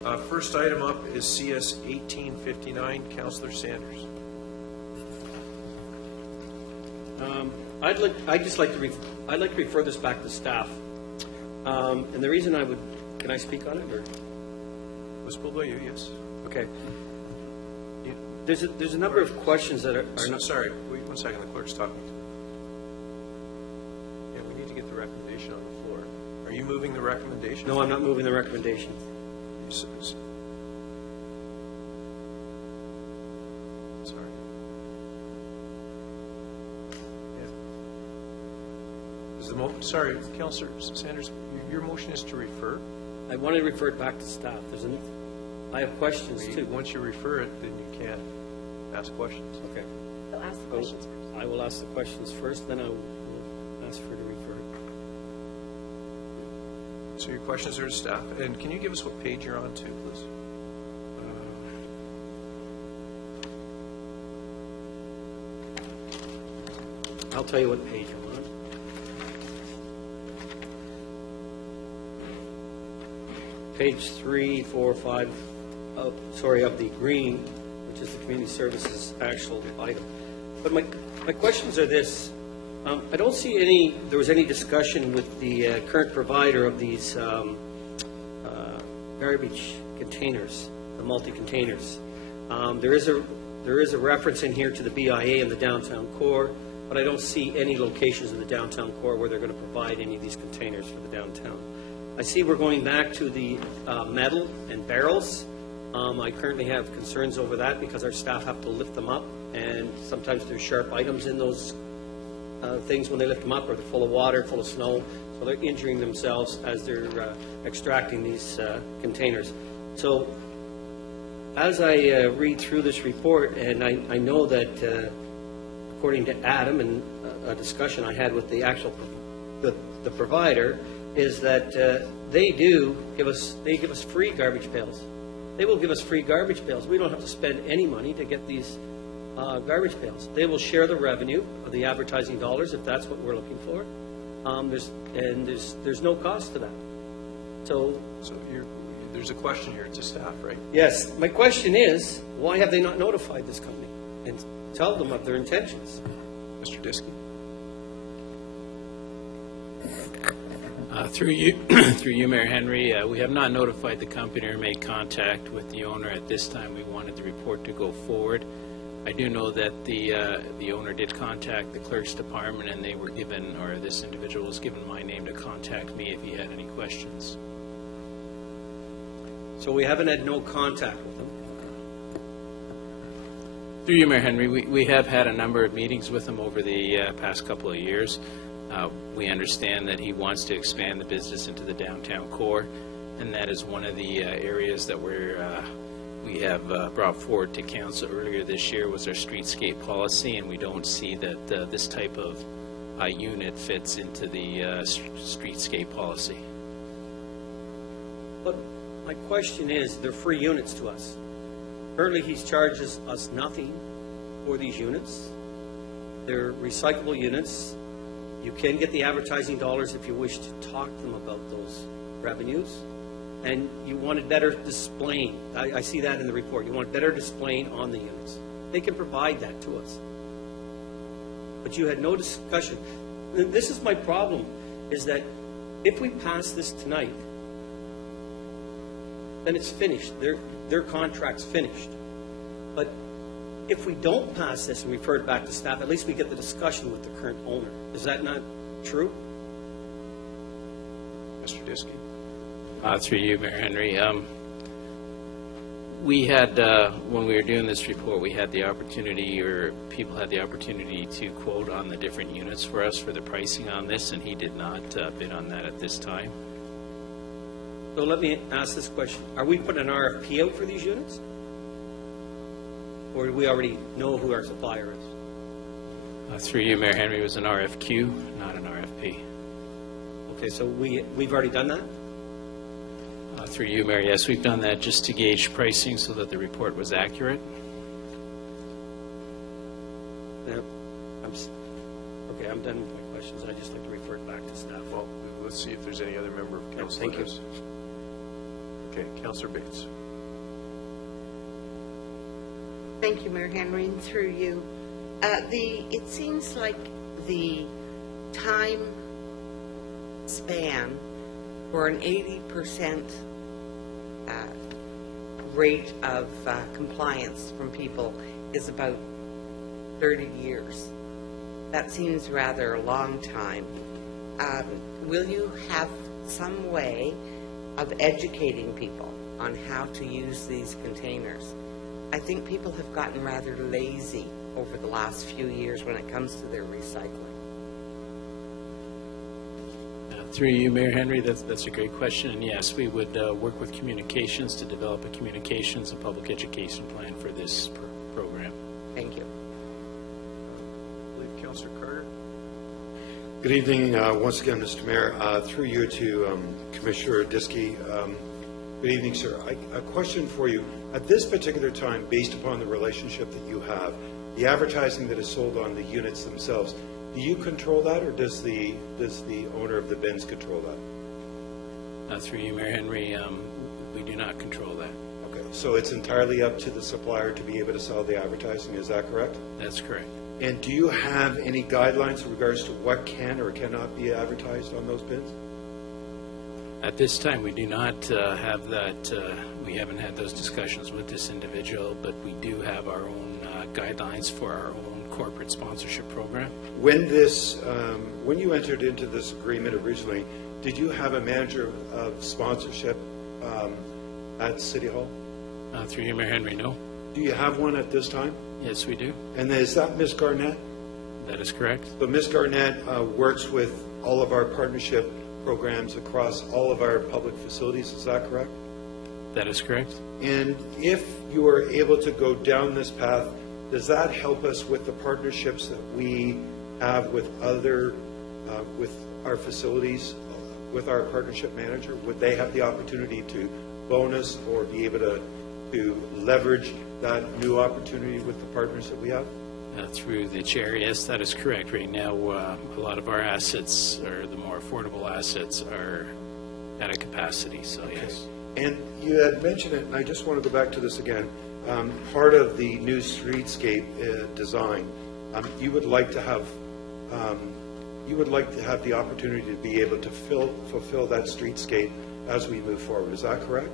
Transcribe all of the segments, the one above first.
First item up is CS 1859, Councillor Sanders. I'd like to refer this back to staff, and the reason I would, can I speak on it, or? Was pulled by you, yes. Okay. There's a number of questions that are not. Sorry, wait 1 second, the clerk's talking. Yeah, we need to get the recommendation on the floor. Are you moving the recommendation? No, I'm not moving the recommendation. Sorry. Sorry, Councillor Sanders, your motion is to refer? I want to refer it back to staff. I have questions too. Once you refer it, then you can't ask questions. Okay. You'll ask the questions first. I will ask the questions first, then I will ask for to refer it. So your questions are to staff. And can you give us what page you're on to, please? I'll tell you what page I'm on. Page 3, 4, 5, of the green, which is the community services actual item. But my questions are this. I don't see there was any discussion with the current provider of these garbage containers, the multi-containers. There is a reference in here to the BIA and the downtown core, but I don't see any locations in the downtown core where they're going to provide any of these containers for the downtown. I see we're going back to the metal and barrels. I currently have concerns over that because our staff have to lift them up, and sometimes there's sharp items in those things when they lift them up, or they're full of water, full of snow, so they're injuring themselves as they're extracting these containers. So as I read through this report, and I know that according to Adam and a discussion I had with the actual the provider, is that they give us free garbage pails. They will give us free garbage pails. We don't have to spend any money to get these garbage pails. They will share the revenue of the advertising dollars if that's what we're looking for. There's no cost to that. So there's a question here to staff, right? Yes. My question is, why have they not notified this company and tell them of their intentions? Mr. Diskey. Through you, Mayor Henry, we have not notified the company or made contact with the owner at this time. We wanted the report to go forward. I do know that the owner did contact the clerk's department, and they were given, or this individual was given my name to contact me if he had any questions. So we haven't had no contact with them. Through you, Mayor Henry, we have had a number of meetings with him over the past couple of years. We understand that he wants to expand the business into the downtown core, and that is one of the areas that we have brought forward to council earlier this year was our streetscape policy, and we don't see that this type of unit fits into the streetscape policy. But my question is, they're free units to us. Currently, he charges us nothing for these units. They're recyclable units. You can get the advertising dollars if you wish to talk to them about those revenues. And you wanted better displaying. I see that in the report. You want better displaying on the units. They can provide that to us. But you had no discussion. This is my problem, is that if we pass this tonight, then it's finished. Their contract's finished. But if we don't pass this and refer it back to staff, at least we get the discussion with the current owner. Is that not true? Mr. Diskey. Through you, Mayor Henry. We had, when we were doing this report, we had the opportunity, or people had the opportunity to quote on the different units for us for the pricing on this, and he did not bid on that at this time. So let me ask this question. Are we putting an RFP out for these units? Or do we already know who our supplier is? Through you, Mayor Henry, it was an RFQ, not an RFP. Okay, so we've already done that? Through you, Mayor, yes, we've done that just to gauge pricing so that the report was accurate. Yeah. Okay, I'm done with my questions. I'd just like to refer it back to staff. Well, let's see if there's any other member of council. Thank you. Okay. Okay, Councillor Bates. Thank you, Mayor Henry, and through you. It seems like the time span for an 80% rate of compliance from people is about 30 years. That seems rather a long time. Will you have some way of educating people on how to use these containers? I think people have gotten rather lazy over the last few years when it comes to their recycling. Through you, Mayor Henry, that's a great question. And yes, we would work with communications to develop a communications and public education plan for this program. Thank you. I believe Councillor Carter. Good evening, once again, Mr. Mayor. Through you to Commissioner Diskey. Good evening, sir. A question for you. At this particular time, based upon the relationship that you have, the advertising that is sold on the units themselves, do you control that, or does the owner of the bins control that? Through you, Mayor Henry, we do not control that. Okay, so it's entirely up to the supplier to be able to sell the advertising, is that correct? That's correct. And do you have any guidelines in regards to what can or cannot be advertised on those bins? At this time, we do not have that. We haven't had those discussions with this individual, but we do have our own guidelines for our own corporate sponsorship program. When you entered into this agreement originally, did you have a manager of sponsorship at City Hall? Through you, Mayor Henry, no. Do you have one at this time? Yes, we do. And is that Ms. Garnett? That is correct. So Ms. Garnett works with all of our partnership programs across all of our public facilities, is that correct? That is correct. And if you are able to go down this path, does that help us with the partnerships that we have with with our facilities, with our partnership manager? Would they have the opportunity to bonus or be able to leverage that new opportunity with the partners that we have? Through the chair, yes, that is correct. Right now, a lot of our assets, or the more affordable assets, are at a capacity, so yes. And you had mentioned it, and I just want to go back to this again. Part of the new streetscape design, you would like to have the opportunity to be able to fulfill that streetscape as we move forward. Is that correct?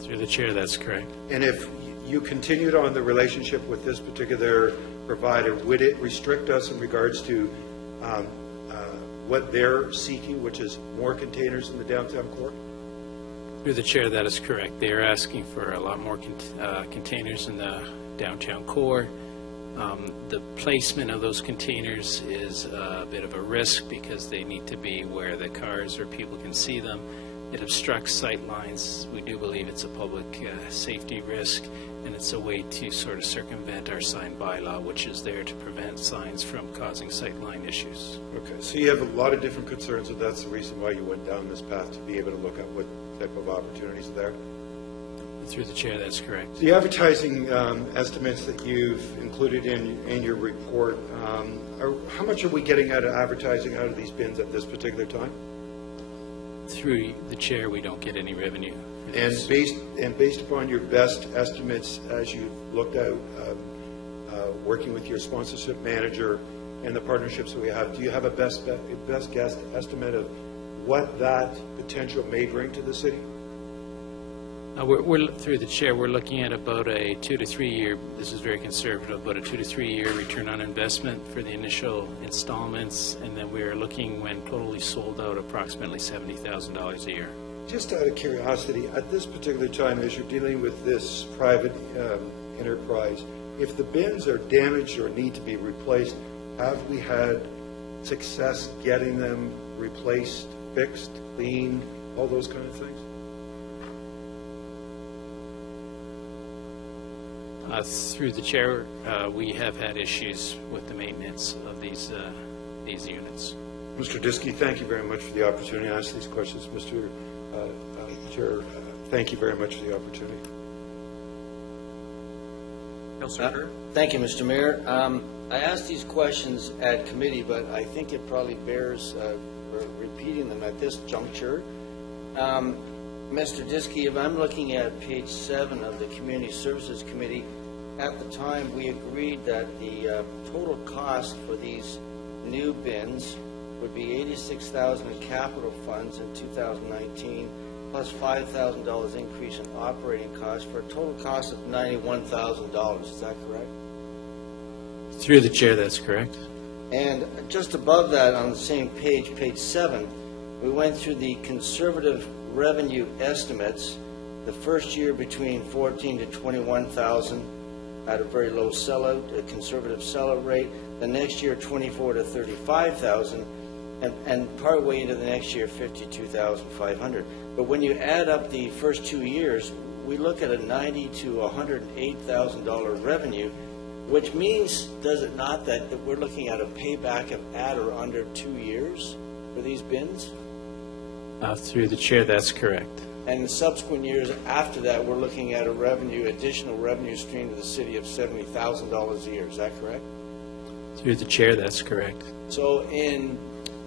Through the chair, that's correct. And if you continued on the relationship with this particular provider, would it restrict us in regards to what they're seeking, which is more containers in the downtown core? Through the chair, that is correct. They are asking for a lot more containers in the downtown core. The placement of those containers is a bit of a risk because they need to be where the cars or people can see them. It obstructs sight lines. We do believe it's a public safety risk, and it's a way to sort of circumvent our sign bylaw, which is there to prevent signs from causing sight line issues. Okay, so you have a lot of different concerns, and that's the reason why you went down this path, to be able to look at what type of opportunities are there. Through the chair, that's correct. The advertising estimates that you've included in your report, how much are we getting out of advertising out of these bins at this particular time? Through the chair, we don't get any revenue. And based upon your best estimates as you looked out, working with your sponsorship manager and the partnerships that we have, do you have a best guess estimate of what that potential may bring to the city? We're through the chair, we're looking at about a 2 to 3 year, this is very conservative, about a 2 to 3 year return on investment for the initial installments, and then we are looking, when totally sold out, approximately $70,000 a year. Just out of curiosity, at this particular time, as you're dealing with this private enterprise, if the bins are damaged or need to be replaced, have we had success getting them replaced, fixed, cleaned, all those kind of things? Through the chair, we have had issues with the maintenance of these units. Mr. Diskey, thank you very much for the opportunity to ask these questions. Mr. Chair, thank you very much for the opportunity. Councillor Kerr. Thank you, Mr. Mayor. I asked these questions at committee, but I think it probably bears repeating them at this juncture. Mr. Diskey, if I'm looking at page 7 of the Community Services Committee, at the time, we agreed that the total cost for these new bins would be $86,000 in capital funds in 2019, plus $5,000 increase in operating costs, for a total cost of $91,000. Is that correct? Through the chair, that's correct. And just above that, on the same page, page 7, we went through the conservative revenue estimates. The first year between 14 to 21,000 at a very low sellout, a conservative sellout rate. The next year, 24 to 35,000, and partway into the next year, 52,500. But when you add up the first 2 years, we look at a $90,000 to $108,000 revenue, which means, does it not, that we're looking at a payback of at or under 2 years for these bins? Through the chair, that's correct. And in subsequent years after that, we're looking at a additional revenue stream to the city of $70,000 a year. Is that correct? Through the chair, that's correct. So in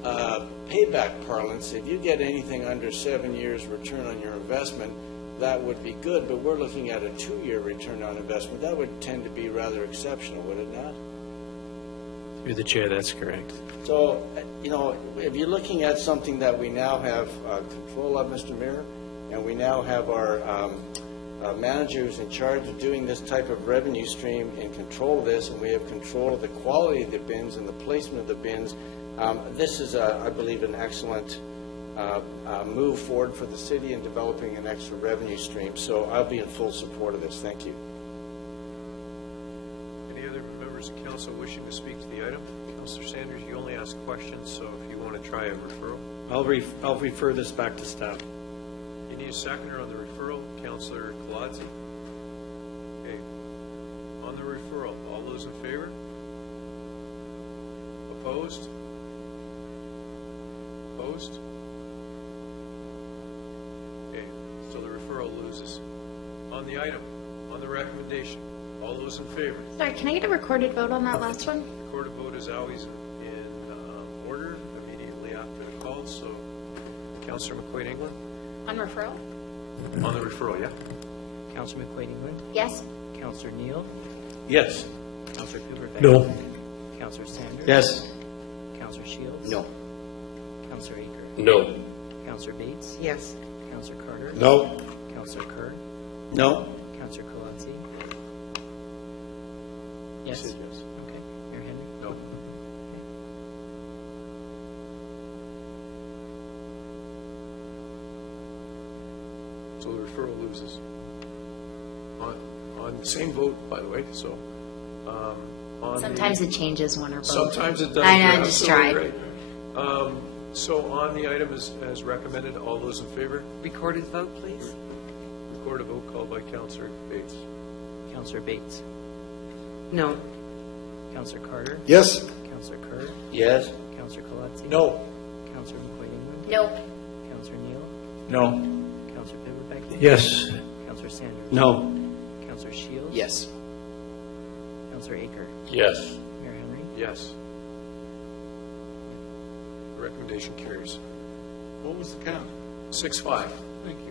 payback parlance, if you get anything under 7 years return on your investment, that would be good, but we're looking at a 2-year return on investment. That would tend to be rather exceptional, would it not? Through the chair, that's correct. So, if you're looking at something that we now have control of, Mr. Mayor, and we now have our manager who's in charge of doing this type of revenue stream in control of this, and we have control of the quality of the bins and the placement of the bins, this is, I believe, an excellent move forward for the city in developing an extra revenue stream. So I'll be in full support of this. Thank you. Any other members of council wishing to speak to the item? Councillor Sanders, you only ask questions, so if you want to try a referral. I'll refer this back to staff. You need a seconder on the referral, Councillor Colodzi. Okay. On the referral, all those in favor? Opposed? Opposed? Okay, so the referral loses. On the item, on the recommendation, all those in favor? Sorry, can I get a recorded vote on that last one? Recorded vote is always in order immediately after the call, so Councillor McQuaid-England? On referral? On the referral, yeah? Councillor McQuaid-England, Yes. Councillor Neal, Yes. Councillor Cooper-Beck. No. Councillor Sanders. Yes. Councillor Shields. No. Councillor Aker. No. Councillor Bates. Yes. Councillor Carter. No. Councillor Kerr. No. Councillor Colodzi. Yes. Said yes. Okay. Mayor Henry. No. So the referral loses. On the same vote, by the way, so, on the- Sometimes it changes one or both. Sometimes it does. I know, you're I just absolutely tried. right. So on the item as recommended, all those in favor? Recorded vote, please. Record a vote called by Councillor Bates. Councillor Bates. No. Councillor Carter. Yes. Councillor Kerr. Yes. Councillor Colodzi. No. Councillor McQuaid-England. No. Councillor Neal. No. Councillor Cooper-Beck. Yes. Councillor Sanders. No. Councillor Shields. Yes. Councillor Aker. Yes. Mayor Henry. Yes. The recommendation carries. What was the count? 6-5. Thank you.